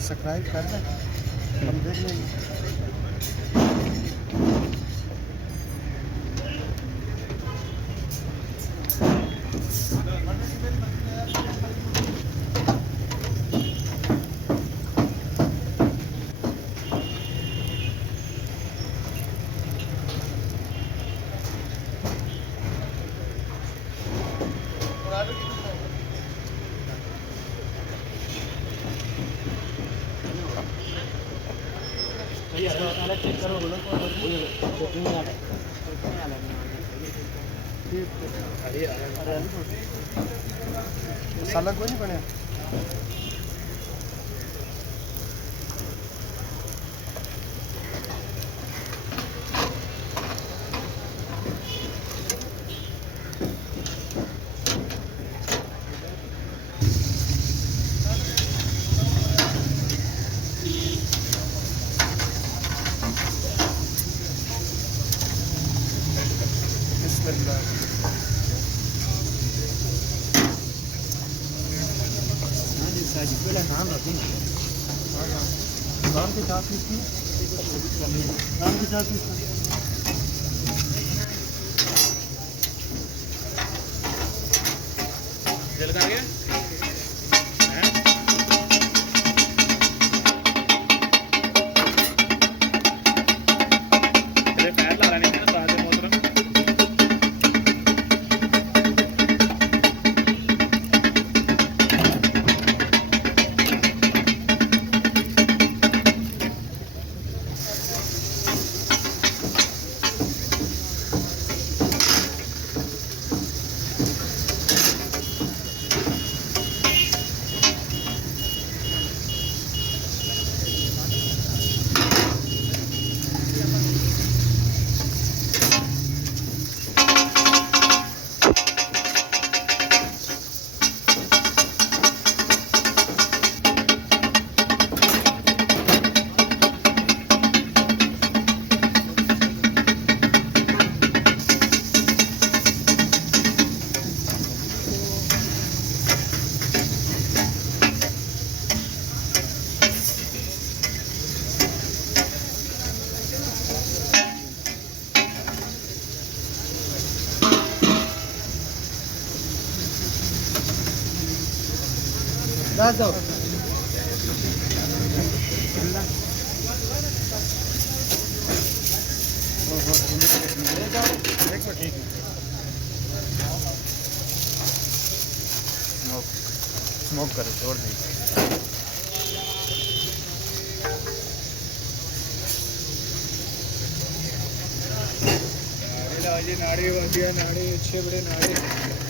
सब्सक्राइब कर दें, हम देख लेंगे। मसाला कोई नहीं बनया। नाम रखेंगे, नाम के साथ इसकी नाम के साथ इसका जल कर गया। डाल दो। स्मोक करो, छोड़ दें। नाड़ी अच्छे बड़े नाड़ी।